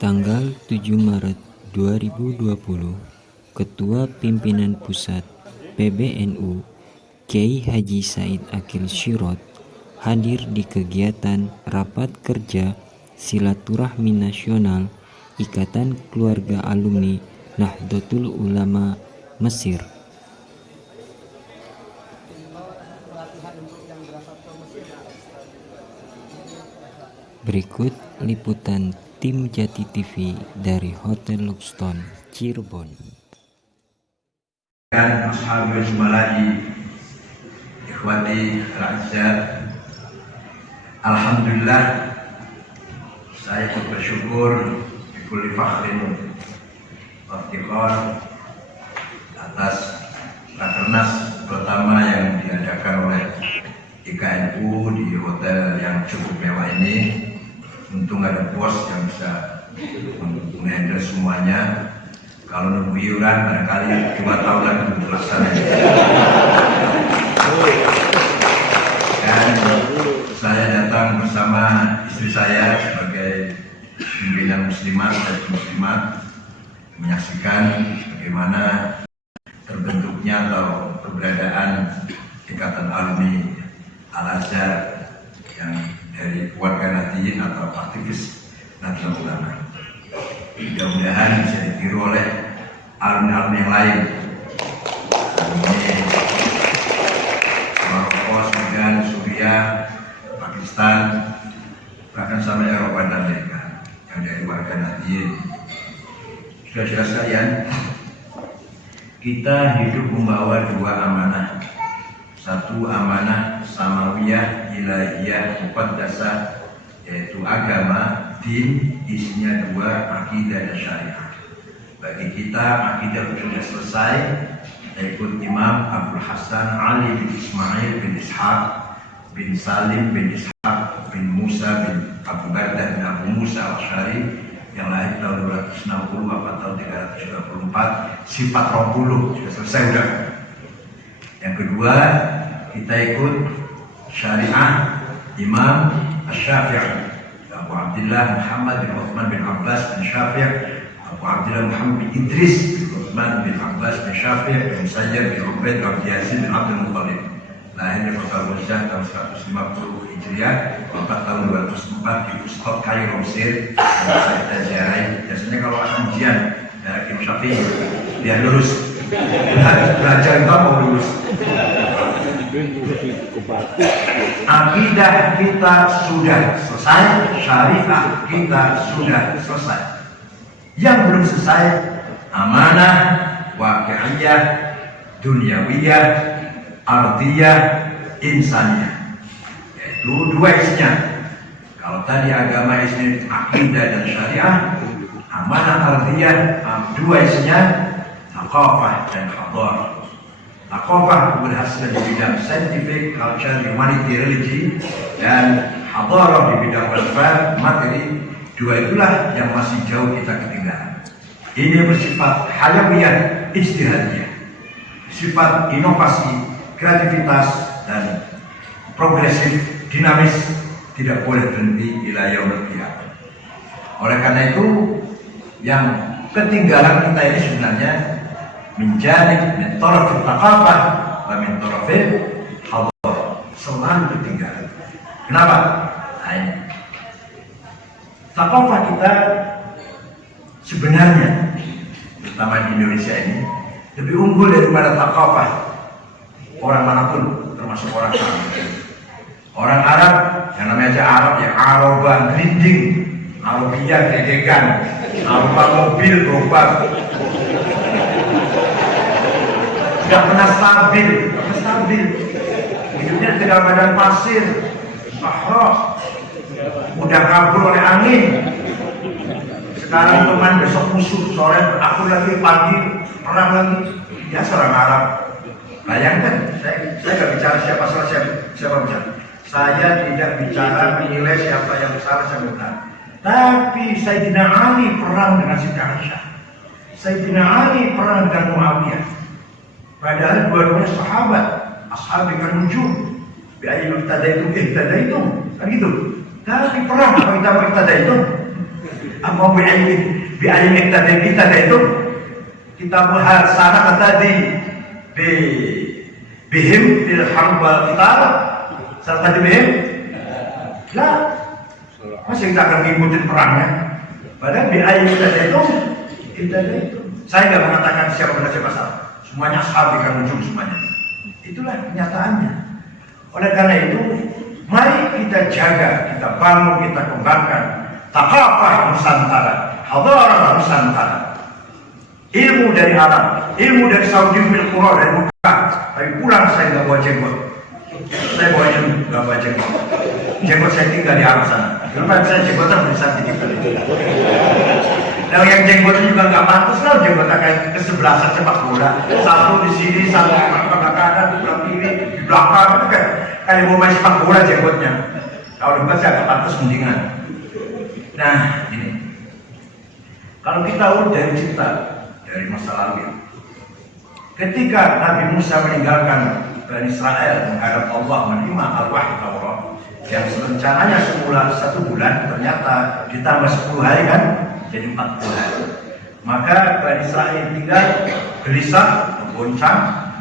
Tanggal 7 Maret 2020, Ketua Pimpinan Pusat PBNU Kiai Haji Said Akil Syirot hadir di kegiatan Rapat Kerja Silaturahmi Nasional Ikatan Keluarga Alumni Nahdlatul Ulama Mesir. Berikut liputan tim Jati TV dari Hotel Luxton, Cirebon. Ashabi Jumala'i Ikhwati al-Azzad, alhamdulillah saya ikut bersyukur bikulli fakhrin waftiqar atas rakernas pertama yang diadakan oleh IKNU di hotel yang cukup mewah ini. Untung ada bos yang bisa menghandle semuanya. Kalau nunggu iuran barangkali 2 tahun lagi belum terlaksana. Dan saya datang bersama istri saya sebagai pimpinan muslimat dan muslimat menyaksikan bagaimana terbentuknya atau keberadaan Ikatan Alumni Al-Azhar yang dari keluarga Nahdliyin atau aktivis Nahdlatul Ulama. Mudah-mudahan bisa ditiru oleh alumni-alumni yang lain. Ini Maroko, Sudan, Suriah, Pakistan, bahkan sampai Eropa dan Amerika yang dari warga Nahdliyin. Saudara-saudara sekalian, kita hidup membawa 2 amanah. Satu amanah samawiyah, ilahiyah, muqaddasah, yaitu agama, din, isinya 2, akidah dan syariah. Bagi kita akidah sudah selesai, ikut Imam Abdul Hasan Ali bin Ismail bin Ishaq bin Salim bin Ishaq bin Musa bin Abu Bardah bin Abu Musa al-Syari yang lahir tahun 260 atau tahun 324, sifat 20 sudah selesai udah. Yang kedua, kita ikut syariah Imam Asy-Syafi'i, Abu Abdullah Muhammad bin Uthman bin Abbas bin Syafi'i, Abu Abdullah Muhammad bin Idris bin Uthman bin Abbas bin Syafi'i bin Musayyab bin Ubaid bin Abdul Yazid bin Abdul Muttalib. Lahir di kota Ghuzzah tahun 150 Hijriah, wafat tahun 204 di Fustat Kairo, Mesir. Saya kita ziarahi. Biasanya kalau akan ujian dari Imam Syafi'i biar lulus. Belajar itu mau lulus. Akidah kita sudah selesai, syariah kita sudah selesai. Yang belum selesai amanah waqi'iyah, dunyawiyah, ardiyah, insaniyah. Yaitu 2 isinya. Kalau tadi agama isinya akidah dan syariah, amanah ardiyah 2 isinya thaqafah dan hadarah. Thaqafah keberhasilan di bidang scientific, culture, humanity, religi, dan hadarah di bidang welfare, materi. 2 itulah yang masih jauh kita ketinggalan. Ini bersifat hayawiyah, ijtihadiyah, sifat inovasi, kreativitas, dan progresif, dinamis, tidak boleh berhenti ila yaumil qiyamah. Oleh karena itu, yang ketinggalan kita ini sebenarnya menjadi min tarafil thaqafah wa min tarafil hadarah, selalu ketinggalan. Kenapa? Nah, ini thaqafah kita sebenarnya, terutama di Indonesia ini, lebih unggul daripada thaqafah orang manapun, termasuk orang Arab. Orang Arab yang namanya aja Arab, ya Araban, grinding, Arabia, gegegan, Arab mobil, gerobak, tidak pernah stabil, hidupnya di dalam badan pasir, sahara, mudah kabur oleh angin. Sekarang teman, besok musuh, sore aku lagi, pagi perang lagi. Ya seorang Arab. Bayangkan, saya tidak bicara siapa salah, siapa bicara. Saya tidak bicara menilai siapa yang salah, siapa benar. Tapi Sayyidina Ali perang dengan Siti Aisyah. Sayyidina Ali perang dengan Muawiyah. Padahal dua-duanya sahabat, ashabi kan nujum. Bi'ayyul ihtadaitum, kan gitu. Tapi perang apa kita bertada itu? Apa bi'ayin kita itu kita bahas sana tadi bihim fil harb wal qital serta bihim lah masih kita akan ngikutin perangnya. Padahal bi'ayin kita itu saya nggak mengatakan siapa benar siapa salah, semuanya sahabat kan ujung semuanya. Itulah kenyataannya. Oleh karena itu mari kita jaga, kita bangun, kita kembangkan thaqafah Nusantara, hadarah Nusantara. Ilmu dari Arab, ilmu dari Saudi fil Qura, dari Mekah. Tapi pulang saya nggak bawa jenggot. Saya bawa nggak bawa jenggot. Jenggot saya tinggal di Arab sana. Kenapa saya jenggotan bisa sedikit kali. Nah yang jenggotnya juga nggak pantas lah, jenggotnya kayak kesebelasan sepak bola. Satu di sini, satu di belakang kanan, di belakang kiri, di belakang. Kayak mau main sepak bola jenggotnya. Kalau debat saya nggak pantas mendingan. Nah ini, kalau kita urut dari cerita dari masa lalu, ketika Nabi Musa meninggalkan Bani Israel menghadap Allah menerima al-wahyi Taurat yang rencananya semula 1 bulan, ternyata ditambah 10 hari kan, jadi 40 hari. Maka Bani Israel tinggal gelisah, goncang,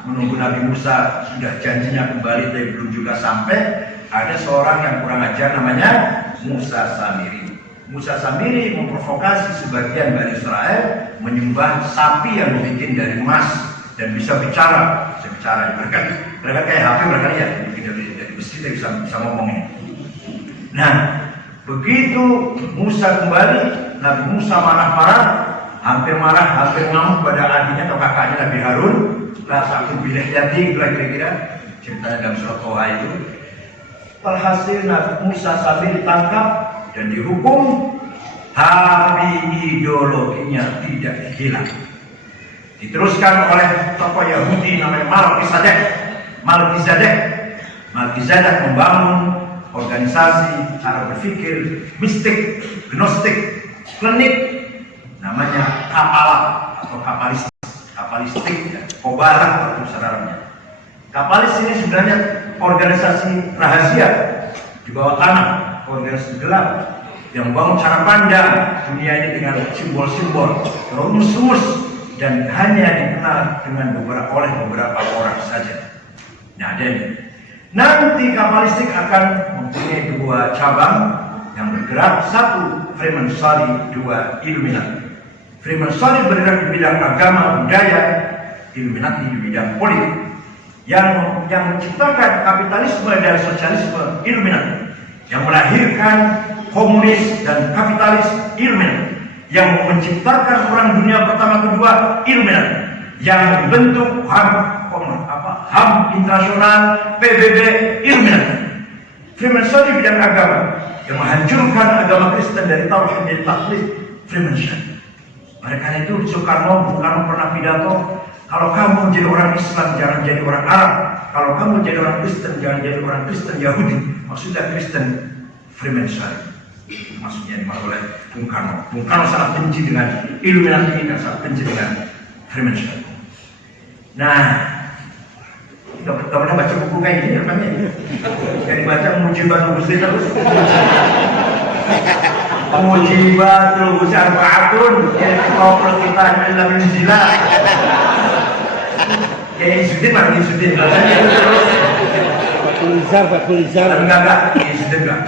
menunggu Nabi Musa sudah janjinya kembali tapi belum juga sampai. Ada seorang yang kurang ajar namanya Musa Samiri. Musa Samiri memprovokasi sebagian Bani Israel menyembah sapi yang dibikin dari emas dan bisa bicara. Mereka kayak HP, mereka lihat dari besi bisa ngomongin. Nah, begitu Musa kembali, Nabi Musa marah-marah, hampir ngamuk pada adiknya atau kakaknya Nabi Harun. Lah satu bilah jati, kira-kira ceritanya dalam surat Toha itu. Walhasil Nabi Musa sambil ditangkap dan dihukum, tapi ideologinya tidak hilang. Diteruskan oleh tokoh Yahudi namanya Malkizedek membangun organisasi cara berpikir mistik, gnostik, klinik, namanya Kapalah atau kapalistik, ya, Kobalah atau saudara. Kapalis ini sebenarnya organisasi rahasia di bawah tanah, organisasi gelap yang membangun cara pandang dunia ini dengan simbol-simbol, rumus-rumus, dan hanya dikenal dengan beberapa orang saja. Nah, nanti kapalistik akan mempunyai 2 cabang yang bergerak, 1 Freemasonry, 2 Illuminati. Freemasonry bergerak di bidang agama, budaya, Illuminati di bidang politik. Yang menciptakan kapitalisme dan sosialisme Illuminati, yang melahirkan komunis dan kapitalis Illuminati, yang menciptakan perang dunia pertama kedua Illuminati, yang membentuk HAM internasional PBB Illuminati. Freemasonry bidang agama yang menghancurkan agama Kristen dari tauhid menjadi taklid, Freemasonry. Mereka itu Bung Karno pernah pidato, kalau kamu jadi orang Islam jangan jadi orang Arab, kalau kamu jadi orang Kristen jangan jadi orang Kristen Yahudi. Maksudnya Kristen Freemasonry. Maksudnya dimaksud oleh Bung Karno. Bung Karno sangat benci dengan Illuminati dan sangat benci dengan Freemasonry. Nah, kita pertama baca buku kayak gini namanya. Yang dibaca Mujibatul Ghusli terus. Mujibatul Ghusli Arba'atun, yang kalau kita adalah minzila. Kayak Izudin mah, Izudin bahasanya itu terus. Kulizar. Enggak, Izudin enggak.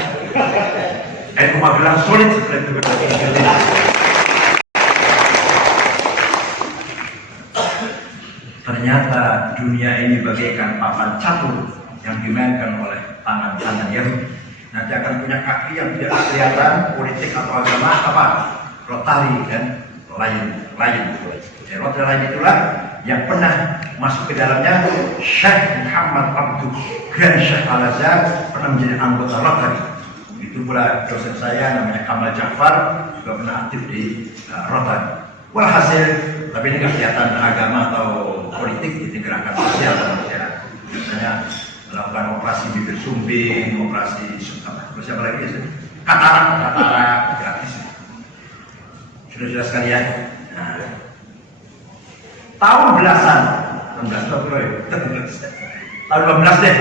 Aku mau bilang solid seperti itu. Ternyata dunia ini bagaikan papan catur yang dimainkan oleh tangan-tangan Yahudi. Nanti akan punya kaki yang tidak kelihatan, politik atau agama apa? Rotary dan lain. Rotary lain itulah yang pernah masuk ke dalamnya Syekh Muhammad Abdul Grand Syekh Al-Azhar pernah menjadi anggota Rotary. Itu pula dosen saya namanya Kamal Jafar juga pernah aktif di Rotary. Walhasil, tapi ini nggak kelihatan agama atau politik, itu gerakan sosial dalam masyarakat. Misalnya melakukan operasi bibir sumbing, operasi apa lagi ya? Katarak gratis. Sudah sekalian. Nah, tahun belasan, tahun 12 deh,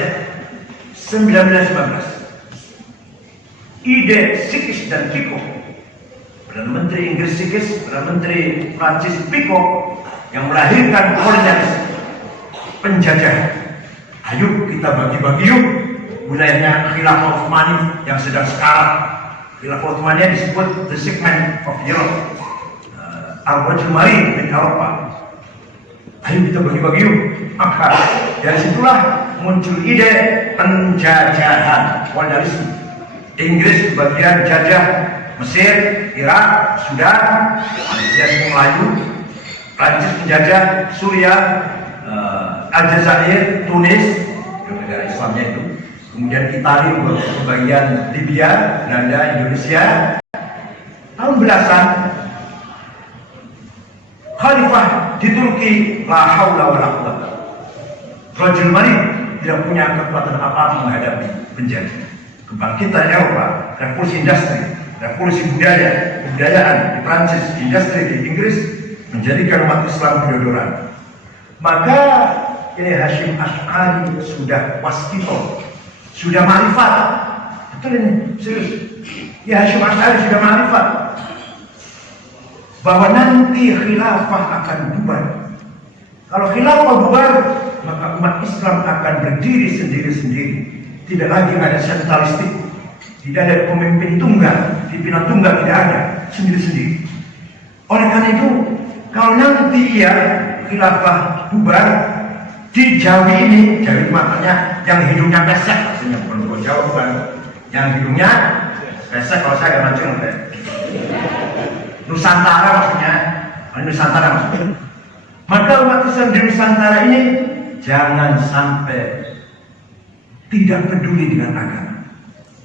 1919. Ide psikis dan psiko Perdana Menteri Inggris Sikis, Perdana Menteri Prancis Picot, yang melahirkan kolonialis penjajah. Ayo kita bagi-bagi yuk wilayahnya Khilafah Utsmani yang sedang sekarat. Khilafah Utsmani disebut the segment of Europe, Al-Wajh Mari di Eropa. Ayo kita bagi-bagi yuk. Maka dari situlah muncul ide penjajahan kolonialisme. Inggris bagian jajah Mesir, Irak, Sudan, Malaysia Melayu, Prancis menjajah Suriah, Aljazair, Tunis, negara Islamnya itu. Kemudian Italia bagian Libya, Belanda, Indonesia. Tahun belasan Khalifah di Turki, la haula wala quwwata. Rajul Mari tidak punya kekuatan apa-apa menghadapi penjajah. Kebangkitan Eropa, revolusi industri, revolusi kebudayaan di Prancis, industri di Inggris menjadikan umat Islam berdodoran. Maka ini Hasyim Asy'ari sudah waskito, sudah ma'rifat. Betul ini, serius. Ya Hasyim Asy'ari sudah ma'rifat bahwa nanti khilafah akan bubar. Kalau khilafah bubar, maka umat Islam akan berdiri sendiri-sendiri. Tidak lagi ada sentralistik, tidak ada pemimpin tunggal, pimpinan tunggal tidak ada, sendiri-sendiri. Oleh karena itu, kalau nanti khilafah bubar di Jawi ini, Jawi maknanya yang hidungnya pesek, maksudnya bukan Jawa bukan, yang hidungnya pesek. Kalau saya agak mancung, Nusantara maksudnya, Nusantara maksudnya. Maka umat Islam di Nusantara ini jangan sampai tidak peduli dengan agama.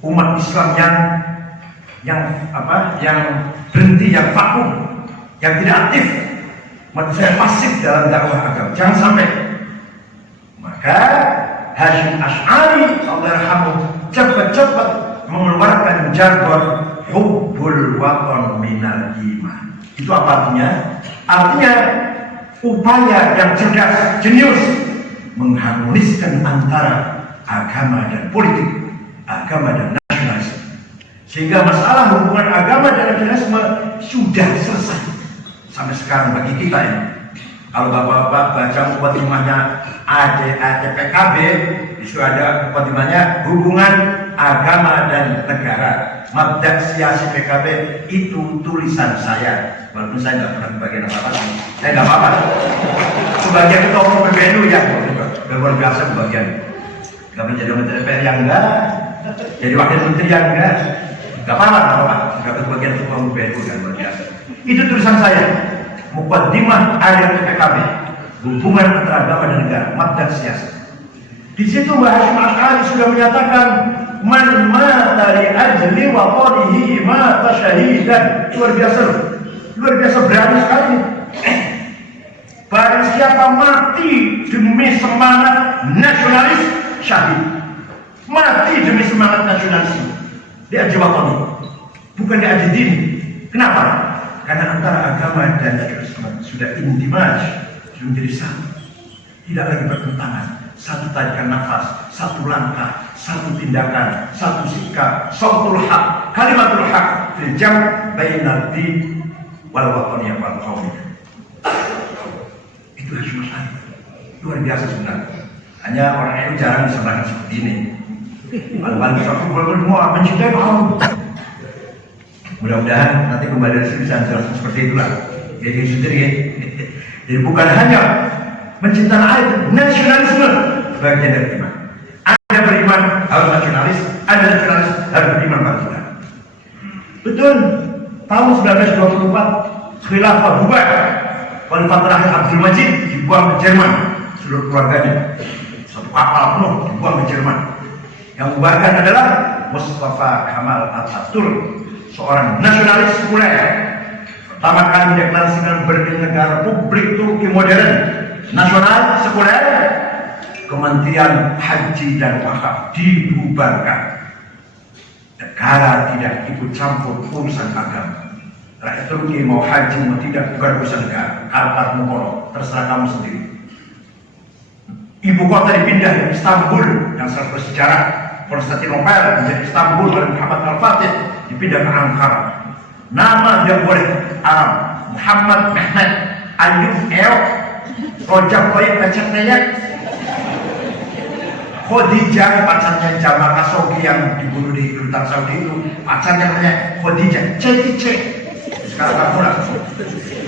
Umat Islam yang berhenti, yang vakum, yang tidak aktif, umat Islam pasif dalam dakwah agama. Jangan sampai. Maka Hasyim Asy'ari Allahyarhamuh cepat-cepat mengeluarkan jargon hubbul waton minal iman. Itu apa artinya? Artinya upaya yang cerdas, jenius mengharmoniskan antara agama dan politik, agama dan nasionalisme, sehingga masalah hubungan agama dan nasionalisme sudah selesai sampai sekarang bagi kita ini. Kalau bapak-bapak baca mukadimahnya ADPKB, itu ada mukadimahnya hubungan agama dan negara. Mabda siasi PKB itu tulisan saya, walaupun saya nggak pernah bagian apa-apa. Saya nggak apa-apa. Sebagian ketua umum PBNU ya, luar biasa bagian. Nggak menjadi menteri DPR yang enggak, jadi wakil menteri yang enggak apa-apa. Nggak kebagian ketua umum PBNU yang luar biasa. Itu tulisan saya. Muqaddimah ayat PKB, hubungan antara agama dan negara, mabda siasa. Di situ Mbah Hasyim Asy'ari sudah menyatakan man mata li ajli watanihi mata syahidan. Luar biasa berani sekali. Barang siapa mati demi semangat nasionalis, syahid. Mati demi semangat nasionalis di ajli watani, bukan di ajli din. Kenapa? Karena antara agama dan nasionalisme sudah indimaj, sudah menjadi satu, tidak lagi bertentangan. Satu tarikan nafas, satu langkah, satu tindakan, satu sikap, sautul haq, kalimatul haq, fil jam' bainal din wal wataniyah wal qawmiyah. Itu Hasyim Asy'ari. Luar biasa sebenarnya. Hanya orang itu jarang disampaikan seperti ini. Malu-malu semua mencintai kaum. Mudah-mudahan nanti kembali dari sini bisa jelaskan seperti itulah. Jadi sendiri. Jadi bukan hanya mencintai ayat nasionalisme bagian dari iman. Ada beriman harus nasionalis, ada nasionalis harus beriman pada Tuhan. Betul. Tahun 1924 khilafah bubar. Khalifah terakhir Abdul Majid dibuang ke Jerman, seluruh keluarganya. Satu kapal penuh dibuang ke Jerman. Yang membubarkan adalah Mustafa Kemal Atatürk, seorang nasionalis sekuler. Pertama kali mendeklarasikan bernegara Republik Turki modern, nasional, sekuler. Kementerian Haji dan Wakaf dibubarkan. Negara tidak ikut campur urusan agama. Rakyat Turki mau haji mau tidak bukan urusan negara. Karpat mukoro, terserah kamu sendiri. Ibu kota dipindah dari Istanbul yang sangat bersejarah, Konstantinopel menjadi Istanbul oleh Muhammad Al-Fatih, dipindah ke Ankara. Nama dia boleh Arab, Muhammad, Mehmet, Ayub, Eok, Rojab, Toyib, Recep, Teyak, Khadijah, pacarnya Jamal Khashoggi yang dibunuh di Kedutaan Saudi itu, pacarnya namanya Khadijah, C. Sekarang tak boleh.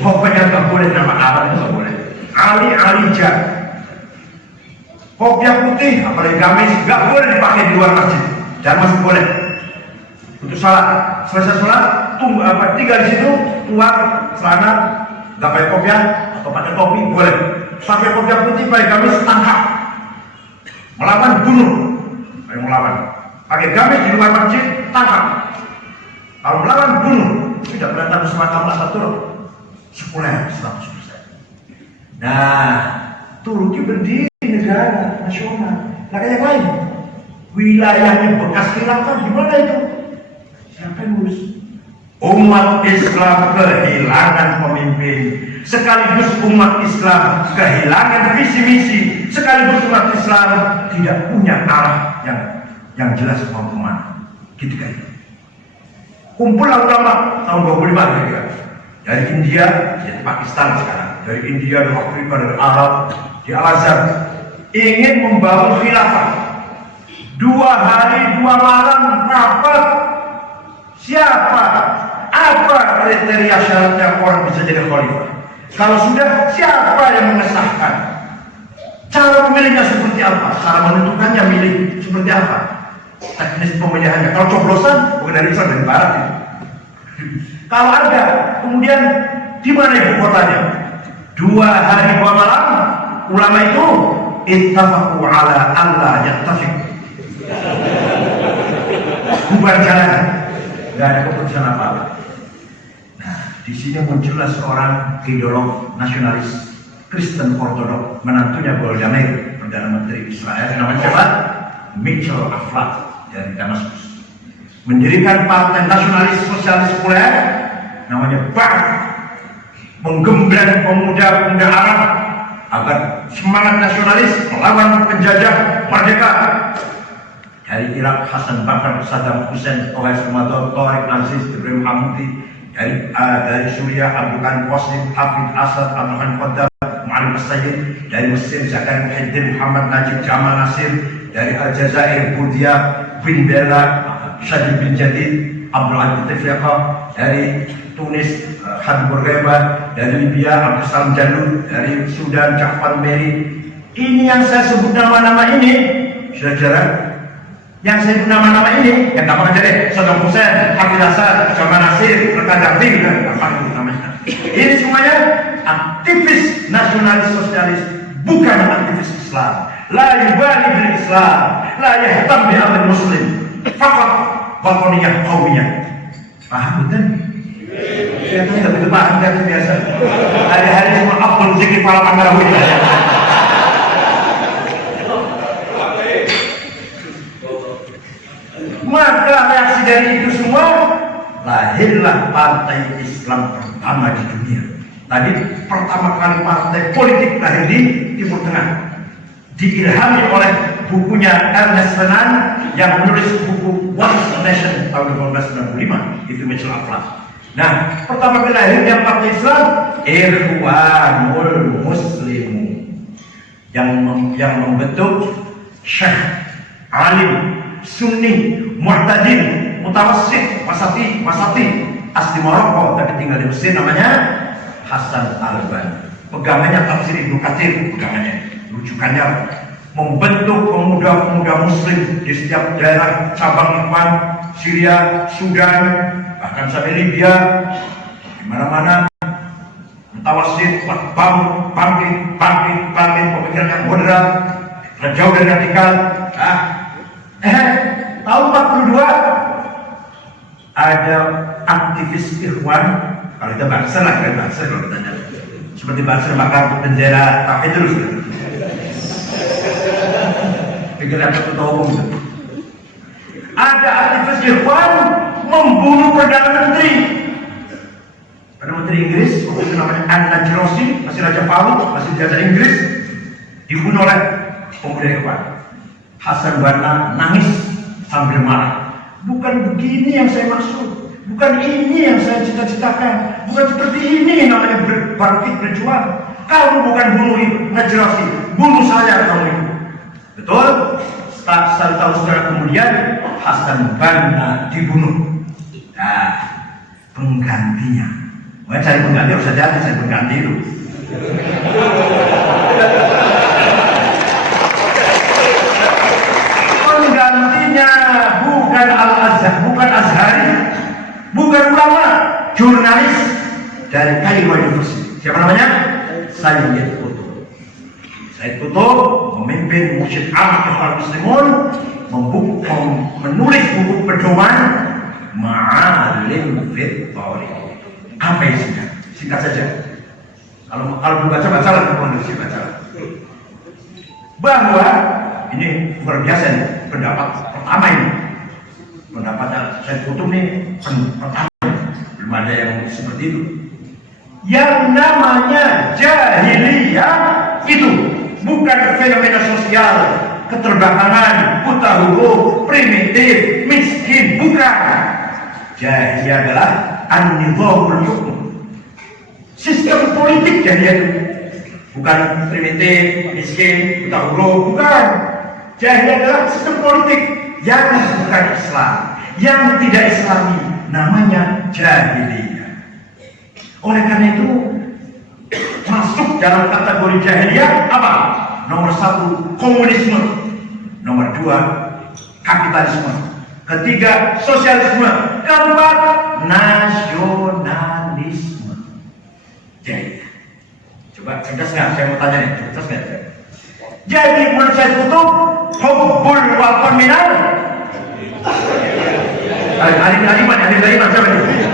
Pokoknya tak boleh nama Arab itu tak boleh. Ali, Alija. Kopiah putih, apalagi gamis, gak boleh dipakai di luar masjid. Jangan masuk boleh. Untuk salat, selesai salat, tunggu tinggal di situ, keluar celana, gak pakai kopiah atau pakai topi boleh. Pakai kopiah putih, pakai gamis, tangkap. Melawan, bunuh. Ayo melawan. Pakai gamis di luar masjid, tangkap. Kalau melawan, bunuh. Tidak kelihatan semacam satu sekuler 100%. Nah, Turki berdiri negara nasional. Nah, kayak lain. Wilayahnya bekas khilafah gimana itu? Siapa yang ngurus? Umat Islam kehilangan pemimpin, sekaligus umat Islam kehilangan visi misi, sekaligus umat Islam tidak punya arah yang jelas mau kemana. Gitu kan? Kumpulan ulama tahun 25 kira-kira dari India, dari Pakistan sekarang, dari India, dari Afrika, dari Arab, di Al-Azhar ingin membangun khilafah. 2 hari 2 malam rapat. Siapa? Apa kriteria syaratnya orang bisa jadi khalifah? Kalau sudah, siapa yang mengesahkan? Cara pemilihnya seperti apa? Cara menentukannya milih seperti apa? Teknis pemilihannya. Kalau coblosan, bukan dari Islam, dari Barat itu. Kalau ada, kemudian di mana ibu kotanya? 2 hari 2 malam, ulama itu ittafaqu ala alla yattafiq. Bubar jalan, nggak ada keputusan apa-apa. Nah, di sini muncullah seorang ideolog nasionalis Kristen Ortodok, menantunya Golda Meir, Perdana Menteri Israel, namanya siapa? Mitchell Aflaq dari Damaskus. Mendirikan partai nasionalis sosialis sekuler, namanya Ba'ath, menggembleng pemuda-pemuda Arab agar semangat nasionalis melawan penjajah merdeka. Dari Irak, Hasan Bakar, Saddam Hussein, Tohir Ramadan, Tariq Aziz, Ibrahim Hamdi. Dari Suriah, Abdul Qasim Qasim, Hafid Asad, Abdurrahman Qaddam, Mu'alim As-Sayyid. Dari Mesir, Zakaria Muhyiddin, Muhammad Najib, Jamal Nasir. Dari Aljazair, Budia bin Bella, Syadid bin Jadid, Abdul Aziz Tefriqa. Dari Tunis, Khan Bourguiba. Dari Libya, Abdul Salam Jalud. Dari Sudan, Ja'far Meri. Ini yang saya sebut nama-nama ini, saudara. Yang saya sebut nama-nama ini, yang gampang aja deh, Saddam Hussein, Hafid Asad, Jamal Nasir, Al-Qaddafi, gampang itu namanya. Ini semuanya aktivis nasionalis sosialis, bukan aktivis Islam. La yubali bil Islam, la yahtam bi amri muslim, faqat wataniyah qawmiyah. Paham betul? Ya, tidak begitu paham, kan biasa. Hari-hari cuma Abdul Zikri Falam Anggarawin. Maka reaksi dari itu semua, lahirlah partai Islam pertama di dunia. Tadi pertama kali partai politik lahir di Timur Tengah, diilhami oleh bukunya Ernest Renan yang menulis buku Once a Nation tahun 1995, itu Mitchell Aflaq. Nah, pertama kali lahirnya partai Islam, Ikhwanul Muslimun, yang membentuk Syekh, alim, Sunni, Mu'tadil, Mutawassit, Wasati, asli Maroko tapi tinggal di Mesir, namanya Hasan Al-Banna. Pegangannya tafsir Ibnu Katsir, pegangannya, rujukannya membentuk pemuda-pemuda muslim di setiap daerah cabang Ikhwan, Syria, Sudan, bahkan sampai Libya, di mana-mana. Mutawassit, bangkit, pemikiran yang moderat, jauh dari radikal. Tahun 42 ada aktivis Ikhwan, kalau kita bangsa lah, kan bangsa kalau kita tanya, seperti bangsa bakar bendera tauhid terus. Pikir apa itu tahu gitu. Ada aktivis Ikhwan membunuh Perdana Menteri Inggris, waktu itu namanya An-Najrossi, masih Raja Farouk, masih dijajah Inggris, dibunuh oleh pemuda Ikhwan. Hasan Banna nangis sambil marah. Bukan begini yang saya maksud. Bukan ini yang saya cita-citakan. Bukan seperti ini namanya bangkit berjuang. Kamu bukan bunuh Najrasi, bunuh saya kamu itu. Betul? Satu tahun setelah kemudian Hasan Banna dibunuh. Nah, penggantinya. Mau cari pengganti harus hati-hati, saya pengganti itu. Penggantinya bukan Al-Azhar, bukan Azhari, bukan ulama, jurnalis dari Cairo University. Siapa namanya? Sayyid Qutb. Sayyid Qutb memimpin Mursyid Ahmad Ikhwan Muslimun menulis buku pedoman Ma'alim fit Thariq. Apa isinya? Singkat saja. Kalau belum baca lah, baca. Bahwa ini luar biasa nih, pendapat pertama ini. Pendapatnya Sayyid Qutb ini pertama, belum ada yang seperti itu. Yang namanya jahiliyah itu bukan fenomena sosial, keterbelakangan, buta huruf, primitif, miskin, bukan. Jahiliyah adalah an-nizamul hukm, sistem politik jahiliyah itu. Bukan primitif, miskin, buta huruf, bukan. Jahiliyah adalah sistem politik yang bukan Islam, yang tidak Islami, namanya jahiliyah. Oleh karena itu masuk dalam kategori jahiliyah apa? Nomor 1 komunisme, nomor 2 kapitalisme, ketiga sosialisme, keempat nasionalisme. Jahiliyah. Coba cerdas nggak? Saya mau tanya nih, cerdas nggak? Jadi menurut saya itu hubbul watan minal. Hari mana siapa nih?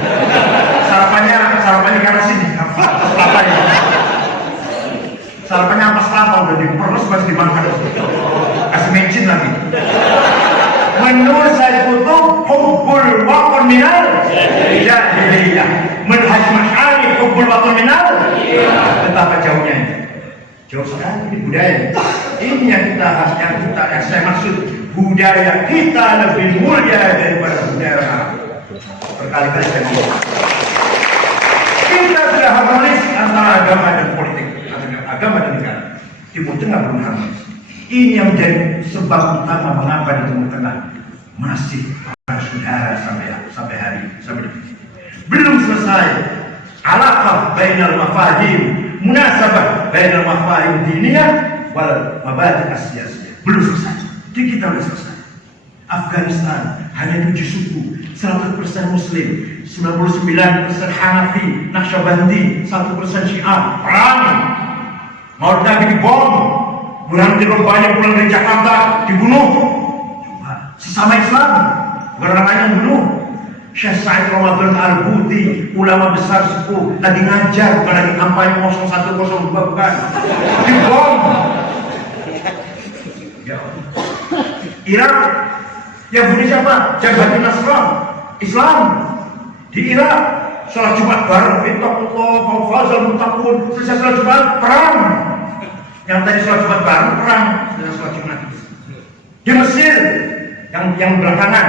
Sarapannya karena sini. Sarapannya ampas kelapa udah diperes masih dimakan. Kasih mecin lagi. Menurut saya itu hubbul watan minal jahiliyah. Menurut Hasyim Asy'ari hubbul watan minal. Betapa jauhnya ini. Jauh sekali ini budaya. Ini yang saya maksud, budaya kita lebih mulia daripada budaya Arab. Berkali-kali saya ngomong. Kita sudah harmonis antara agama dan politik, agama dan negara. Timur Tengah belum harmonis. Ini yang menjadi sebab utama mengapa di Timur Tengah masih para saudara sampai hari ini. Belum selesai. Alaqah bainal mafahim, munasabah bainal mafahim diniyah wal mabadi' as-siyasiyah. Belum selesai. Di kita belum selesai. Afghanistan hanya 7 suku, 100% Muslim, 99% Hanafi, Naqsyabandi, 1% Syiah. Perang. Maut Nabi dibom, Burhanuddin Rabbani pulang dari Jakarta dibunuh. Coba sesama Islam, bukan orang lain yang bunuh. Syekh Sa'id Ramadan Al-Buti, ulama besar suku, lagi ngajar, bukan lagi kampanye 0102, bukan. Dibom. Ya. Irak, yang bunuh siapa? Jabhatin Nasrah, Islam. Di Irak, sholat Jumat bareng, ittaqullah, fawfazal muttaqun, selesai sholat Jumat, perang. Yang tadi sholat Jumat bareng, perang, selesai sholat Jumat. Di Mesir, yang belakangan,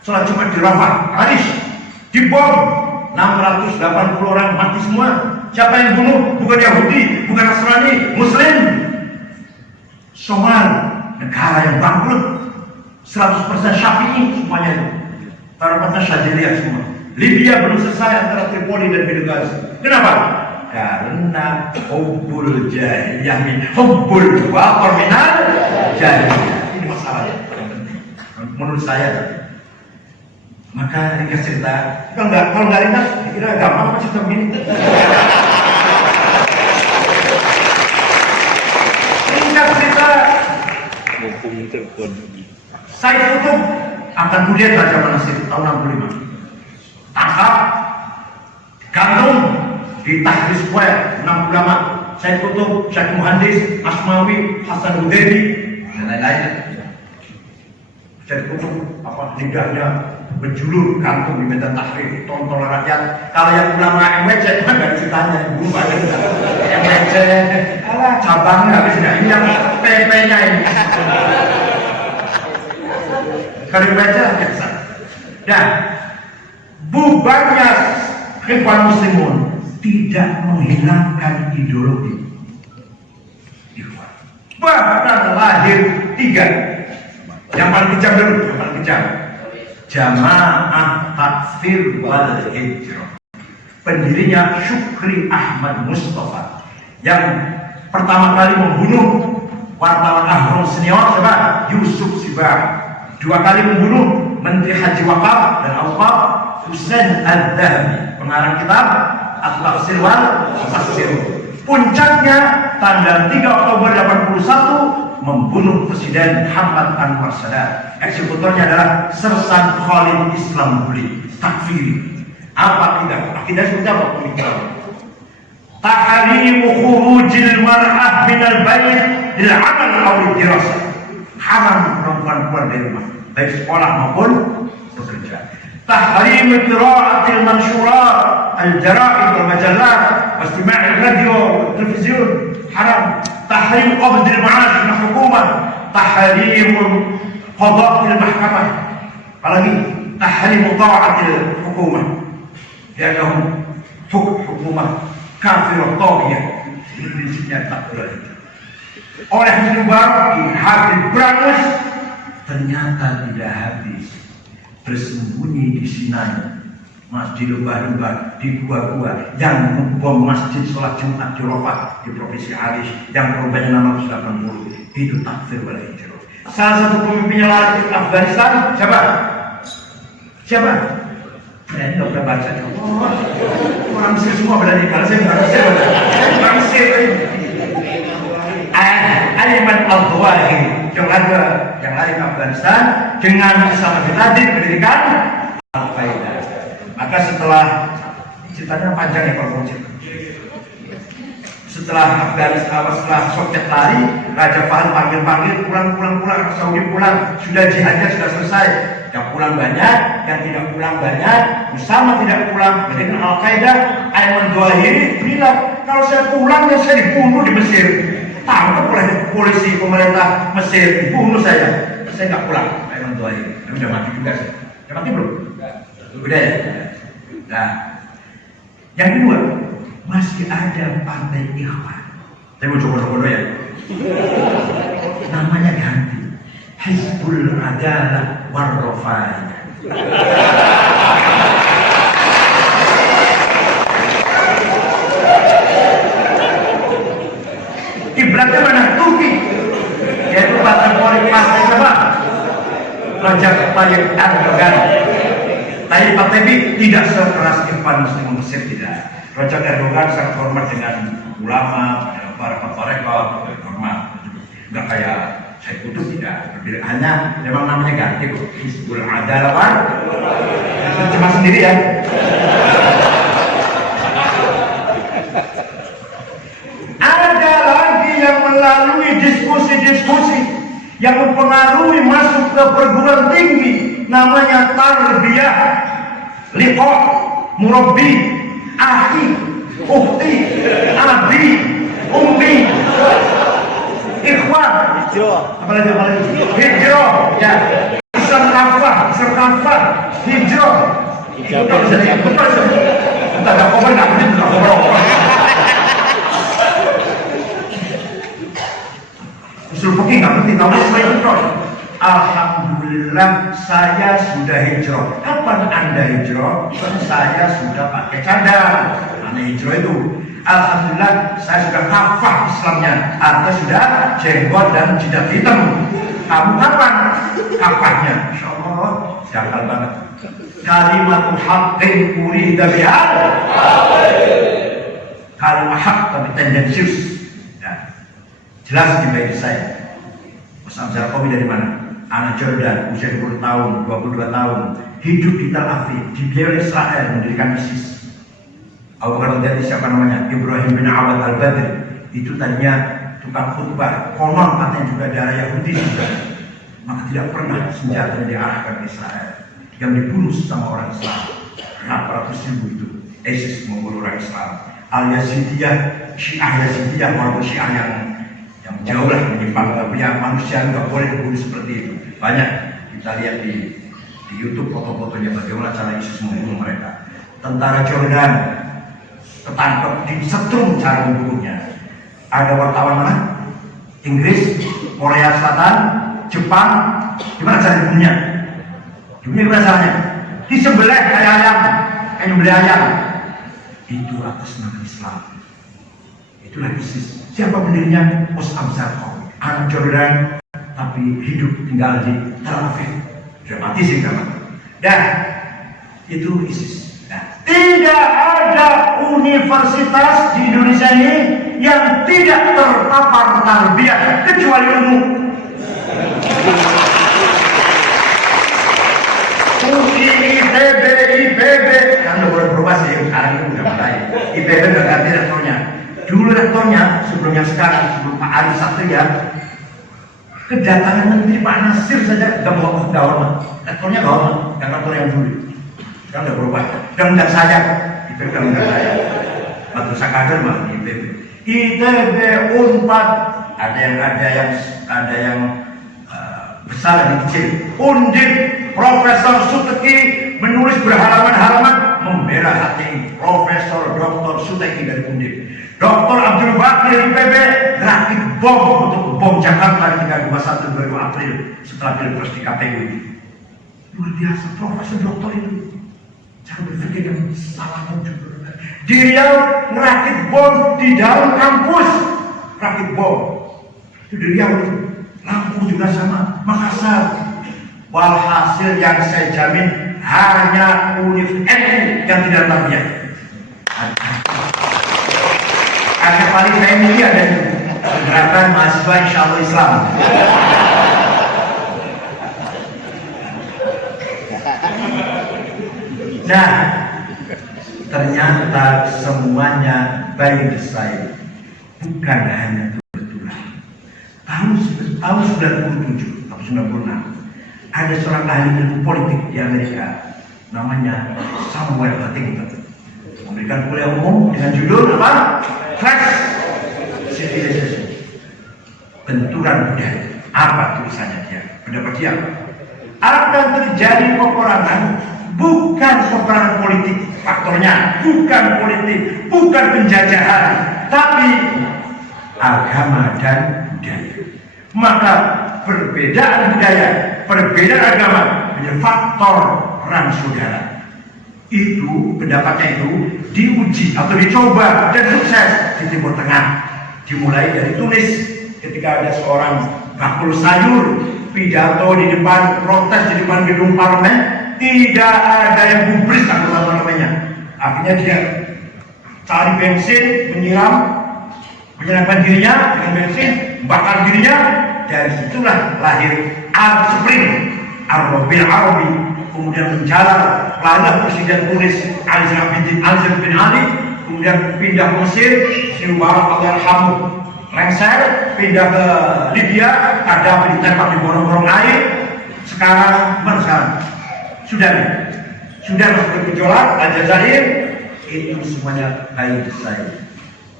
sholat Jumat di Rafah, Arish, dibom, 680 orang mati semua. Siapa yang bunuh? Bukan Yahudi, bukan Nasrani, Muslim. Somal, negara yang bangkrut, 100% Syafi'i semuanya itu. Taruhannya Syadziliyah semua. Libya belum selesai antara Tripoli dan Benghazi. Kenapa? Karena hubbul jahiliyah, hubbul waqar minal jahiliyah. Ini masalah yang penting menurut saya. Maka ringkas cerita, kalau nggak ringkas, kira gampang apa cerita begini? Ringkas cerita, Sayyid Qutb akan kuliah Raja Nasir tahun 65. Tangkap, gantung di Tahrir Square 65. Sayyid Qutb, Syekh Muhandis, Asmawi, Hasan Hudaybi, dan lain-lain. Sayyid Qutb lidahnya berjulur, gantung di medan tahrir, tonton rakyat. Kalau yang ulama yang wecet, nggak ceritanya, ibu banyak yang wecet, alah cabangnya habis nggak, ini yang PP-nya ini. Kalau wecet biasa. Dan bubarnya Ikhwan Muslimun tidak menghilangkan ideologi Ikhwan. Bahkan lahir 3. Yang paling kejam dulu, yang paling kejam. Jamaah Takfir wal Hijrah. Pendirinya Syukri Ahmad Mustafa yang pertama kali membunuh wartawan Ahram senior siapa? Yusuf Sibar. 2 kali membunuh Menteri Haji Waqaf dan Awqaf Husain Al-Dhahabi, pengarang kitab At-Tafsir wal Mufassir. Puncaknya tanggal 3 Oktober 81 membunuh Presiden Muhammad Anwar Sadat. Eksekutornya adalah Sersan Khalid Islam Buli Takfiri. Apa akidah? Akidah sudah apa pemikiran? Tahrimu khurujil mar'ah minal bait lil amal aw dirasah. Haram perempuan keluar dari rumah, baik sekolah maupun bekerja. Tahrim qira'atil manshurat al-jara'id wal majallat wa istima' radio wal televizyon haram. Tahrim qabd al-ma'ash min hukumah, tahrim qada' fil mahkamah. Apalagi tahrim ta'atil hukumah. Lianahum hukumah kafir taghiyah. Ini prinsipnya tak boleh. Oleh Mubarak habis berangus, ternyata tidak habis, bersembunyi di Sinai, masjid lembah-lembah, di gua-gua yang membom masjid sholat Jumat di Rafah di provinsi Arish yang korbannya 680. Itu takfir wal hijrah. Salah satu pemimpinnya lari ke Afghanistan siapa? Siapa? Saya nggak pernah baca. Orang Mesir semua berani, kalau saya nggak Mesir, orang Mesir. Ayman Al-Zawahiri yang lari ke Afghanistan dengan bersama Bin mendirikan Al-Qaeda. Maka setelah ceritanya panjang ya kalau mau cerita. Setelah Afghanistan, setelah Soviet lari, Raja Fahd panggil pulang, Saudi pulang, sudah jihadnya sudah selesai. Yang pulang banyak, yang tidak pulang banyak. Usama tidak pulang, mendirikan Al-Qaeda. Ayman Al-Zawahiri bilang, kalau saya pulang ya saya dibunuh di Mesir. Tangkap oleh polisi pemerintah Mesir, dibunuh saya nggak pulang. Ayman Al-Zawahiri, udah mati juga sih. Udah mati belum? Udah ya. Nah, yang kedua, masih ada partai Ikhwan. Saya mau coba ya. Namanya ganti, Hizbul Adalah War-Rafa'iyah. Kiblatnya mana? Turki. Yaitu partai politik partai siapa? Rajab Tayyip Erdogan. Tayyip Erdogan tidak sekeras Ikhwan Muslimun Mesir, tidak. Rajab Erdogan sangat hormat dengan ulama, dengan para tarekat, hormat. Enggak kayak saya Kutub, tidak. Hanya memang namanya ganti kok. Hizbul Adalah. Cuma sendiri ya. Ada lagi yang melalui diskusi-diskusi yang mempengaruhi masuk ke perguruan tinggi, namanya tarbiyah, liqa, murabbi, akhi, ukhti, abi, ummi, ikhwan, apalagi hijrah, ya, Islam kafah, hijrah. Itu kalau bisa diikut, entah ada kobar nggak begitu, nggak kobar. Usul fikih nggak penting, kamu supaya hijrah. Alhamdulillah saya sudah hijrah. Kapan Anda hijrah? Saya sudah pakai cadar. Mana hijrah itu? Alhamdulillah saya sudah kafah Islamnya. Anda sudah jenggot dan jidat hitam. Kamu kapan kafahnya? Insya Allah jangkal banget. Kalimat haqqin urida bihal. Kalimat hak tapi tendensius. Jelas di bagi saya. Mas Amzal Qomi dari mana? Anak Jordan, usia 20 tahun, 22 tahun, hidup di Tel Aviv, dibiayai Israel mendirikan ISIS. Abu Bakar dari siapa namanya? Ibrahim bin Awad al-Badri. Itu tadinya tukang khutbah, konon katanya juga darah Yahudi juga. Maka tidak pernah senjata diarahkan ke Israel. Yang dibunuh sama orang Islam. Berapa ratus ribu itu ISIS membunuh orang Islam. Al-Yazidiyah, Syiah Yazidiyah, walaupun Syiah yang jauh lah menyimpang, tapi yang manusia nggak boleh dibunuh seperti itu. Banyak kita lihat di di YouTube foto-fotonya bagaimana cara ISIS membunuh mereka. Tentara Jordan ketangkep disetrum cara membunuhnya. Ada wartawan mana? Inggris, Korea Selatan, Jepang. Gimana cara dibunuhnya? Gimana caranya? Disembelih kayak ayam, kayak nyembelih ayam. Itu atas nama Islam. Itulah ISIS. Siapa pendirinya? Osama Zarqawi, anak Jordan, tapi hidup tinggal di Tel Aviv. Sudah mati sih kawan. Dan itu ISIS. Nah, tidak ada universitas di Indonesia ini yang tidak terpapar tarbiyah kecuali umum. IPB, kan udah boleh berubah sih, sekarang itu udah mulai. IPB udah ganti rektornya. Dulu rektornya, sebelumnya sekarang, sebelum Pak Arif Satria, kedatangan Menteri Pak Nasir saja udah mau hormat. Rektornya gak hormat, yang rektor yang dulu. Sekarang udah berubah. Dan undang saya, IPB kan undang saya. Madrasah kader malah di IPB. ITB, Unpad, ada yang besar dan kecil. Undip, Profesor Suteki menulis berhalaman-halaman membela hati Profesor Dr. Suteki dari Undip. Dr. Abdul Bakir dari IPB rakit bom untuk bom Jakarta di 321 2 April setelah pilpres di KPU ini. Luar biasa Profesor Doktor itu. Cara berpikir yang salah juga. Di Riau ngerakit bom di dalam kampus, rakit bom. Itu di Riau itu. Lampung juga sama, Makassar. Walhasil yang saya jamin hanya Univ NU yang tidak tarbiyah. Ada paling family ada gerakan mahasiswa Insya Allah Islam. Nah, ternyata semuanya by design, bukan hanya kebetulan. Tahun 97 atau 96 ada seorang ahli ilmu politik di Amerika namanya Samuel Huntington memberikan kuliah umum dengan judul apa? Class Civilization, benturan budaya. Apa tulisannya dia? Pendapat dia akan terjadi peperangan, bukan peperangan politik faktornya, bukan politik, bukan penjajahan, tapi agama dan budaya. Maka perbedaan budaya, perbedaan agama menjadi faktor perang saudara. Itu pendapatnya itu diuji atau dicoba dan sukses di Timur Tengah. Dimulai dari Tunis ketika ada seorang bakul sayur pidato di depan, protes di depan gedung parlemen, tidak ada yang gubris anggota parlemennya. Akhirnya dia cari bensin, menyiramkan dirinya dengan bensin, bakar dirinya. Dari situlah lahir Arab Spring, Arabil Arabi, kemudian menjalar lahirlah Presiden Tunis Ali bin Ali, kemudian pindah ke Mesir, Syekh Mubarak Al-Yarhamu lengser, pindah ke Libya, Gaddafi ditembak di gorong-gorong air. Sekarang mana sekarang? Sudah masuk ke gejolak, Aljazair. Itu semuanya baik desain.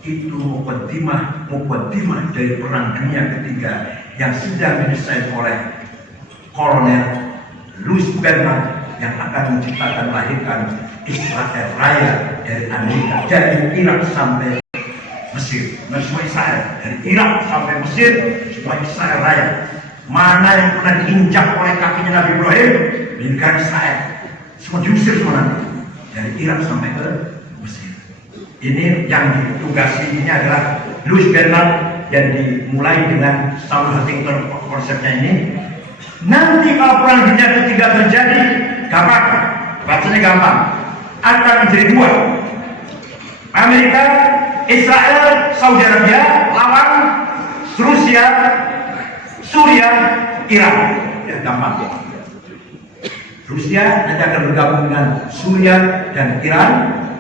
Itu mukadimah dari Perang Dunia Ketiga yang sedang didesain oleh Kolonel Louis Berman yang akan menciptakan lahirkan Israel Raya dari Amerika, dari Irak sampai Mesir. Dan semua Israel dari Irak sampai Mesir, semua Israel Raya. Mana yang pernah diinjak oleh kakinya Nabi Ibrahim, negara Israel. Semua diusir semua nanti dari Irak sampai ke Mesir. Ini yang ditugasi ini adalah Louis Berman yang dimulai dengan Samuel Huntington konsepnya ini. Nanti kalau perang dunia ketiga terjadi, gampang, bacanya gampang, akan menjadi dua. Amerika, Israel, Saudi Arabia lawan Rusia, Suria, Iran. Ya gampang. Rusia nanti akan bergabung dengan Suria dan Iran.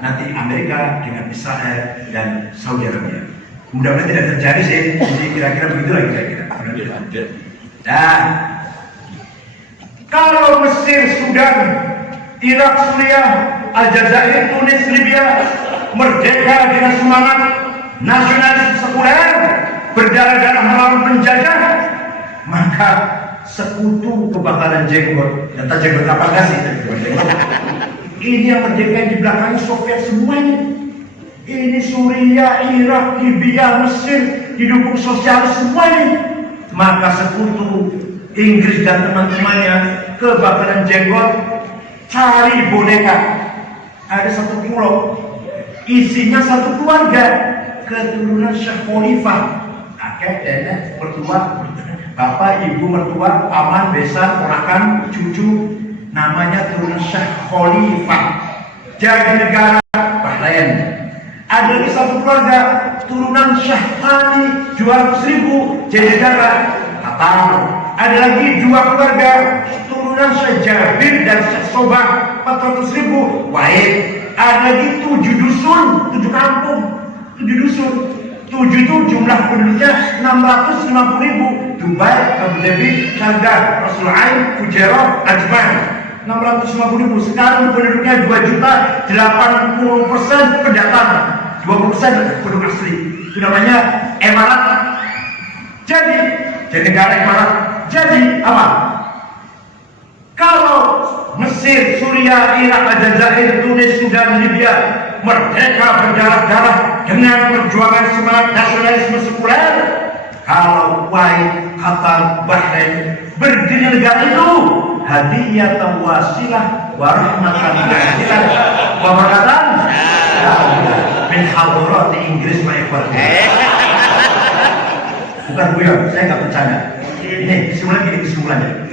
Nanti Amerika dengan Israel dan Saudi Arabia. Mudah-mudahan tidak terjadi sih, jadi kira-kira begitu lah kira-kira. Nah, kalau Mesir, Sudan, Irak, Suriah, Aljazair, Tunis, Libya merdeka dengan semangat nasionalis sekuler, berdarah-darah melawan penjajah, maka sekutu kebakaran jenggot. Data jenggot apa enggak sih? Ini yang merdeka di belakang Soviet semuanya. Ini Suriah, Irak, Libya, Mesir didukung sosialis semuanya. Maka sekutu Inggris dan teman-temannya kebakaran jenggot, cari boneka. Ada satu pulau, isinya satu keluarga, keturunan Syekh Khalifah, kakek, nenek, mertua, bapak, ibu, mertua, paman, besan, ponakan, cucu, namanya turunan Syekh Khalifah. Jadi negara Bahrain. Ada lagi satu keluarga turunan Syekh Thani 200.000 jadi negara Qatar. Ada lagi dua keluarga turunan Syekh Jabir dan Syekh Sobah 400.000 Kuwait. Ada lagi 7 dusun, 7 kampung, 7 dusun. 7 itu jumlah penduduknya 650.000. Dubai, Abu Dhabi, Sharjah, Rasul Ain, Fujairah, Ajman 650.000. Sekarang penduduknya 2.080% pendatang, 20% penduduk asli. Itu namanya Emirat. Jadi negara Emirat. Jadi apa? Kalau Mesir, Suriah, Irak, Aljazair, Tunis, Sudan, Libya merdeka berdarah-darah dengan perjuangan semangat nasionalisme sekuler, kalau Kuwait, Qatar, Bahrain berdiri negara itu hadiyatan wasilah warahmatan wasilah wabarakatan min hadirat Inggris Pak Iqbal. Bukan guyon, saya nggak bercanda. Ini kesimpulannya.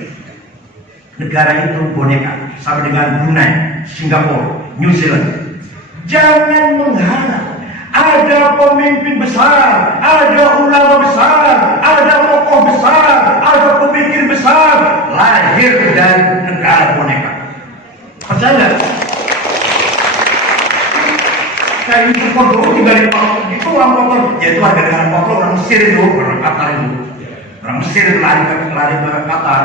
Negara itu boneka sama dengan Brunei, Singapura, New Zealand. Jangan mengharap ada pemimpin besar, ada ulama besar, ada tokoh besar, ada pemikir besar lahir dari negara boneka. Percaya? Kayak itu kodoh tinggal di itu orang kotor, yaitu warga negara kotor orang Mesir itu, orang Qatar itu. Orang Mesir lari ke Qatar,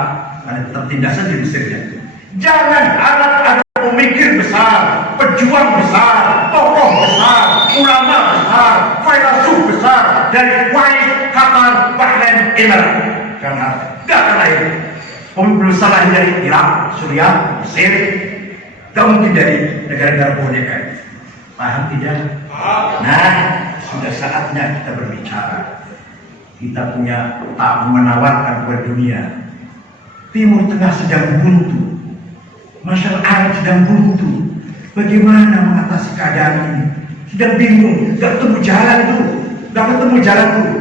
ada tertindasan di Mesirnya. Jangan harap ada pemikir besar, pejuang besar, tokoh besar, ulama besar, filsuf besar dari Kuwait, Qatar, Bahrain, Emirat. Karena tidak akan lahir. Pemimpin besar lahir dari Irak, Suriah, Mesir, tidak mungkin dari negara-negara boneka. Paham tidak? Nah, sudah saatnya kita berbicara. Kita punya tak menawarkan kepada dunia. Timur Tengah sedang buntu, masyarakat Arab sedang buntu. Bagaimana mengatasi keadaan ini? Sedang bingung, tidak ketemu jalan tuh, tidak ketemu jalan tuh.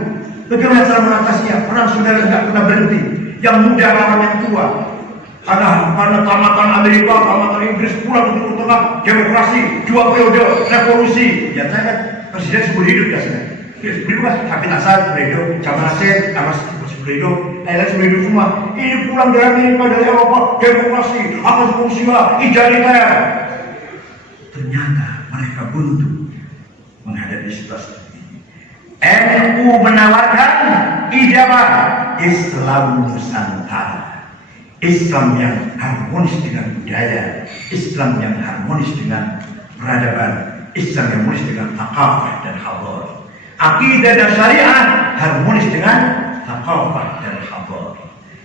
Bagaimana cara mengatasinya? Perang saudara tidak pernah berhenti. Yang muda lawan yang tua. Karena tamatan Amerika, tamatan Inggris pulang ke Timur Tengah, demokrasi, 2 periode, revolusi. Ya saya kan presiden seumur hidup ya saya. Sebelum kan Habib Hasan, Bredo, Jamal Nasir, Amas Bredo, lain seumur hidup semua. Ini pulang dari Amerika, dari Eropa, demokrasi, apa Rusia, egaliter. Ternyata mereka buntu menghadapi situasi ini. NU menawarkan ide apa? Islam Nusantara. Islam yang harmonis dengan budaya, Islam yang harmonis dengan peradaban, Islam yang harmonis dengan thaqafah dan hadar. Akidah dan syariah harmonis dengan thaqafah dan hadar.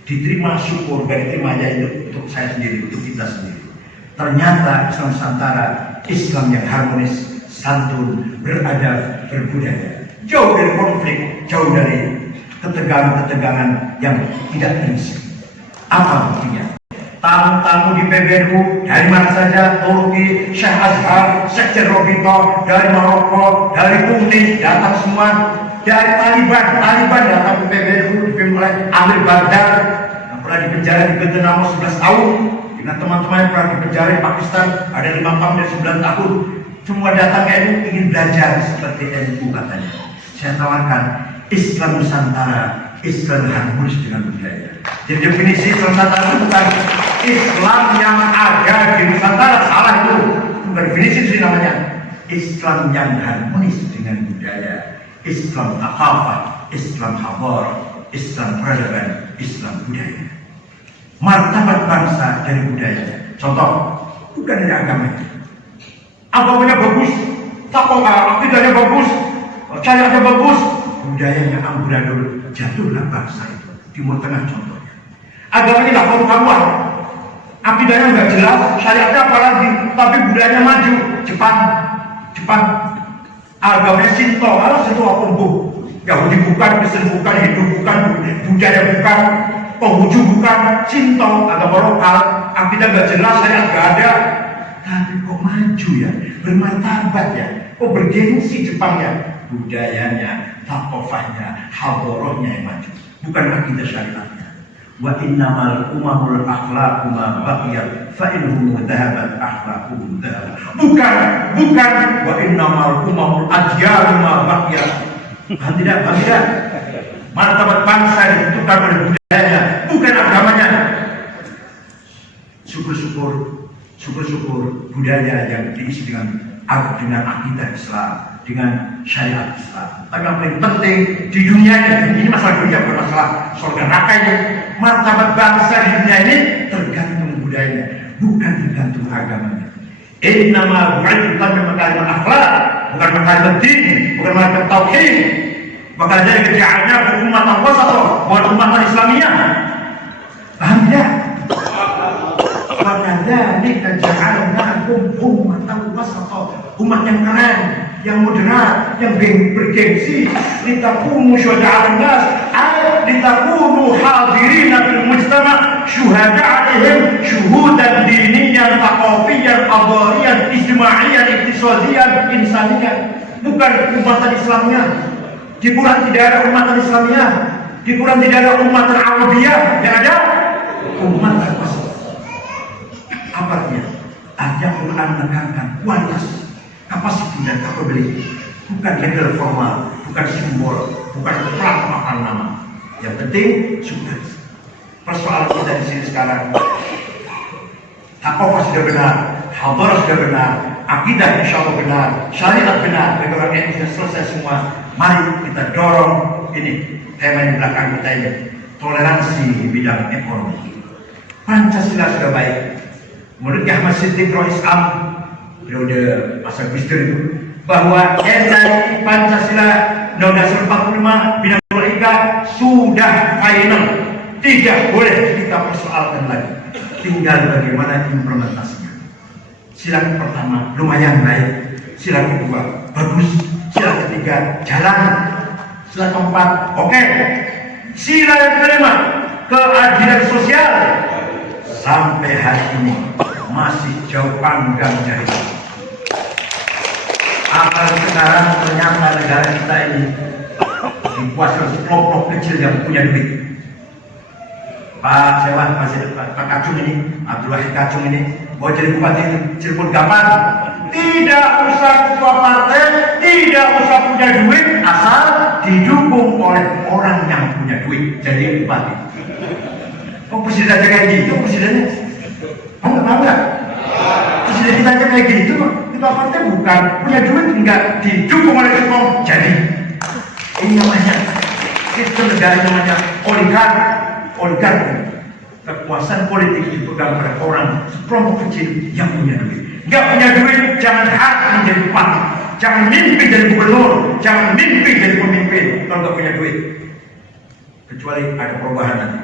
Diterima syukur, gak diterima ya itu untuk saya sendiri, untuk kita sendiri. Ternyata Islam Nusantara, Islam yang harmonis, santun, beradab, berbudaya. Jauh dari konflik, jauh dari ketegangan-ketegangan yang tidak prinsip. Apa buktinya? Tamu-tamu di PBNU dari mana saja, Turki, Syekh Azhar, Sekjen Robito, dari Maroko, dari Tunis, datang semua. Dari Taliban datang ke PBNU, dipimpin oleh Amir Baghdad, yang pernah dipenjara di Guantanamo 11 tahun. Dengan teman-teman yang pernah dipenjara di Pakistan, ada 5 tahun dan 9 tahun. Semua datang ke NU ingin belajar seperti NU katanya. Saya tawarkan Islam Nusantara, Islam harmonis dengan budaya. Jadi definisi Islam Nusantara itu bukan Islam yang ada di Nusantara, salah itu. Bukan definisi itu namanya. Islam yang harmonis dengan budaya, Islam thaqafah, Islam hadar, Islam peradaban, Islam budaya. Martabat bangsa dari budaya. Contoh, bukan dari agamanya. Agamanya bagus, takwa, akidahnya bagus, caranya bagus, budayanya amburadul, jatuhlah bangsa itu. Timur Tengah contohnya. Agamanya nggak karu-karuan, akidahnya nggak jelas, syariatnya apalagi, tapi budayanya maju. Jepang, agamanya Shinto, Shinto apa bu? Yahudi bukan, Kristen bukan, Hindu bukan, budaya bukan, Konghucu bukan, Shinto, agama lokal, akidah nggak jelas, syariat nggak ada, tapi kok maju ya, bermartabat ya, kok bergengsi Jepangnya, budayanya, thaqafahnya, hadorohnya yang maju, bukan akidah syariatnya. Wa innamal umamul akhlaqu ma baqiyat fa inhum dhahabat akhlaquhum dhahabat. Bukan wa innamal umamul adyanu ma baqiyat. Tidak. Martabat bangsa ditentukan oleh budayanya, bukan agamanya. Syukur-syukur budaya yang diisi dengan akidah Islam, dengan syariat Islam. Tapi yang paling penting di dunia ini masalah dunia, bukan masalah surga neraka ini. Martabat bangsa di dunia ini tergantung budayanya, bukan tergantung agamanya. Innama bu'ithtu utammima kalimat akhlak, bukan kalimat din, bukan kalimat tauhid. Maka jadi kejadiannya umat wasata, bukan umat Islamiyah. Paham tidak? Fakadzalika ja'alnakum ummatan wasata, umat yang keren, yang moderat, yang bergengsi. Litakunu syuhada'a 'alan nas, litakunu hadirina fil mujtama' syuhada 'alaihim syuhudan diniyan, thaqafiyyan, hadariyan, ijtimaiyan, iktisadiyan, insaniyan. Bukan umatan Islamnya. Di Quran tidak ada umatan Islamiyah, di Quran tidak ada umatan Arabiyah, yang ada umatan wasat. Apa artinya? Artinya Quran menekankan kualitas, kapasitas dan capability, bukan legal formal, bukan simbol, bukan peran makan nama. Yang penting sudah. Persoalan kita di sini sekarang, thaqafah sudah benar, hadarah sudah benar, akidah insya Allah benar, syariat benar, negara ini sudah selesai semua. Mari kita dorong ini tema di belakang kita ini, toleransi di bidang ekonomi. Pancasila sudah baik. Menurut Ahmad Siddiq Rais Am periode masa Gus Dur itu, bahwa NKRI Pancasila Undang-Undang 45 Bina Mereka sudah final, tidak boleh kita persoalkan lagi. Tinggal bagaimana implementasinya. Sila pertama lumayan baik, sila kedua bagus, sila ketiga jalan, sila keempat oke. Sila yang kelima keadilan sosial sampai hari ini masih jauh panggang dari itu. Apalagi sekarang ternyata negara kita ini dikuasai sekelompok kecil yang punya duit. Pak Kacung ini, Abdul Wahid Kacung ini mau jadi bupati Cirebon kapan? Tidak usah ketua partai, tidak usah punya duit, asal didukung oleh orang yang punya duit jadi bupati. Oh presiden aja kayak gitu, presidennya enggak. Presiden kita aja kayak gitu, ketua partai bukan punya duit, enggak didukung oleh ketua jadi. Ini namanya sistem negara, namanya oligarki. Kekuasaan politik dipegang oleh orang sekelompok kecil yang punya duit. Nggak punya duit, jangan hak menjadi bupati, jangan mimpi jadi gubernur, jangan mimpi jadi pemimpin kalau nggak punya duit. Kecuali ada perubahan nanti.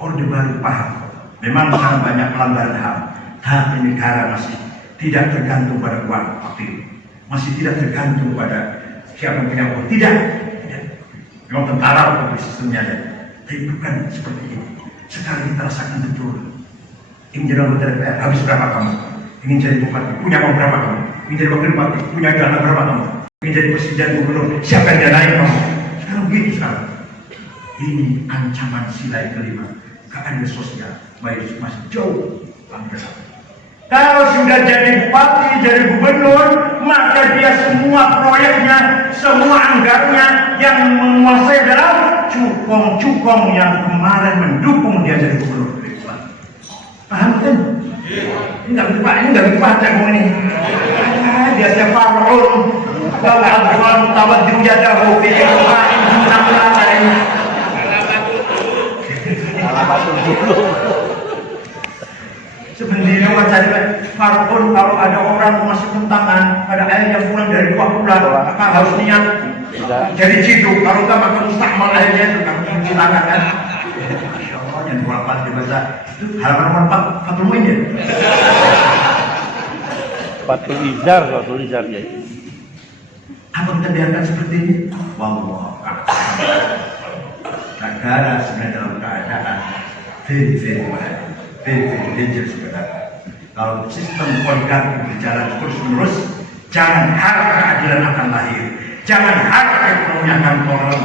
Orde baru paham. Memang sangat banyak pelanggaran HAM, tapi negara masih tidak tergantung pada uang fakir, masih tidak tergantung pada siapa yang punya uang. Tidak. Memang tentara sistemnya ada, tapi bukan seperti ini. Sekarang kita rasakan betul. Ingin jadi anggota DPR, habis berapa kamu? Ingin jadi bupati, punya uang berapa kamu? Ingin jadi wakil bupati, punya dana berapa kamu? Ingin jadi presiden, gubernur, siapa yang danai kamu? Sekarang begitu sekarang. Ini ancaman sila yang kelima, keadilan sosial masih jauh panggilan. Kalau sudah jadi bupati, jadi gubernur, maka dia semua proyeknya, semua anggarannya yang menguasai adalah cukong-cukong yang kemarin mendukung dia jadi gubernur. Paham kan? Ini nggak dibaca ngomong ini. Dia siapa Raul? Kalau Abdul Tawad dijadahu fi ikhwan namanya. Sebenarnya wajahnya Farun, kalau ada orang memasukkan tangan pada air yang pulang dari 2 bulan, maka harus niat jadi ciduk. Kalau enggak maka mustakmal airnya itu kan cuci tangan kan. yang bolak-balik dibaca itu halaman nomor 4 Fathul Muin ya. Fathul Izar ya. Apa kita biarkan seperti ini? Wallah, negara sebenarnya dalam keadaan very dangerous sebenarnya. Kalau sistem oligarki berjalan terus-menerus, jangan harap keadilan akan lahir, jangan harap ekonomi akan turun,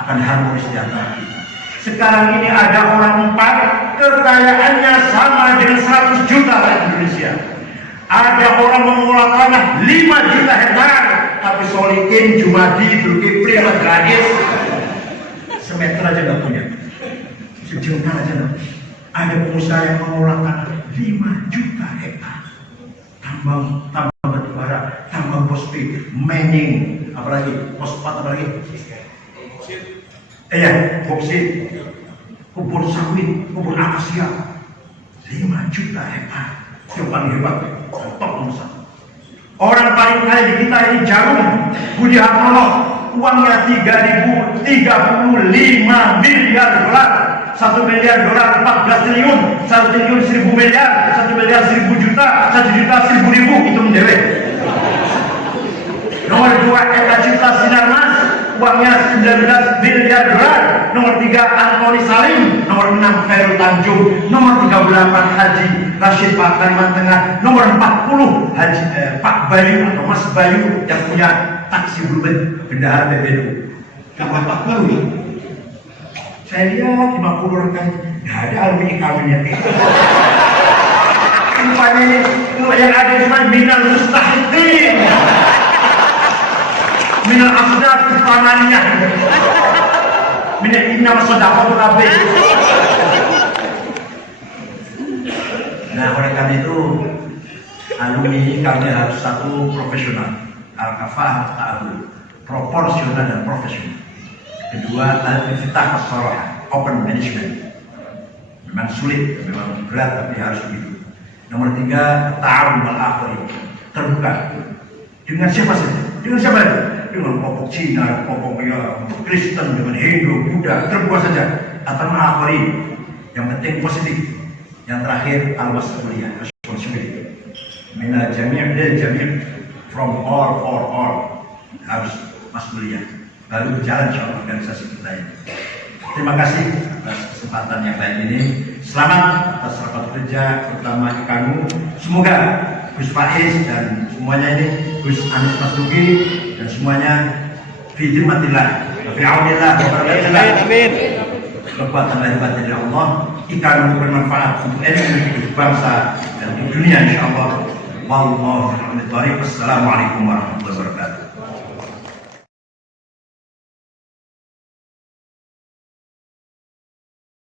akan harmonis di antara kita. Sekarang ini ada orang 4 kekayaannya sama dengan 100 juta rakyat Indonesia. Ada orang mengelola tanah 5 juta hektar, tapi Solikin, Jumadi, Zulkifli, Rais semeter aja nggak punya, sejengkal aja nggak punya. Ada pengusaha yang mengelola tanah 5 juta hektar, tambang batubara, tambang fosfat, mining, apalagi fosfat, apalagi boksit, kubur sawit, kubur akasia, 5 juta hektar. Yang paling hebat, top nomor 1. Orang paling kaya di kita ini Jarum, Budi Hartono, uangnya 35 miliar dolar. 1 miliar dolar 14 triliun, 1 triliun 1000 miliar, 1 miliar 1000 juta, 1 juta 1000 ribu, itu mendewe. Nomor 2 Eka Cipta Sinarmas, uangnya 19 miliar dolar. Nomor 3 Antoni Salim, nomor 6 Khairul Tanjung, nomor 38 Haji Rashid Pak Kalimantan Tengah, nomor 40 Pak Bayu atau Mas Bayu yang punya taksi Bluebird bendahara PBNU. Kapan Pak Bayu? Saya lihat 50 rekan, nggak ada alumni kawinnya. Rupanya ini yang ada cuma minal mustahidin, minal afdal tangannya, minal inna masodaqatul abid. Nah, oleh karena itu alumni kami harus satu profesional, al-kafah ta'adul, proporsional dan profesional. Kedua, al-infitah as-sarah, open management. Memang sulit, memang berat, tapi harus begitu. Nomor 3, ta'awun wal-akhiri, terbuka. Dengan siapa saja? Dengan siapa saja? Dengan kelompok Cina, kelompok Kristen, dengan Hindu, Buddha, terbuka saja. Atau al-akhiri, yang penting positif. Yang terakhir, al-wasfuliyah, responsibility. Mina jami' del jami' from all for all. Harus mas'uliyah. Lalu berjalan insya organisasi kita ini. Terima kasih atas kesempatan yang baik ini. Selamat atas rapat kerja terutama kamu. Semoga Gus Faiz dan semuanya ini, Gus Anies Masuki dan semuanya fi dhimmatillah wa fi aunillah wa barakatullah. Amin. Kekuatan dan hebat dari Allah ikan bermanfaat untuk hidup bangsa dan untuk dunia insyaallah. Wallahu a'lam. Wassalamualaikum warahmatullahi wabarakatuh.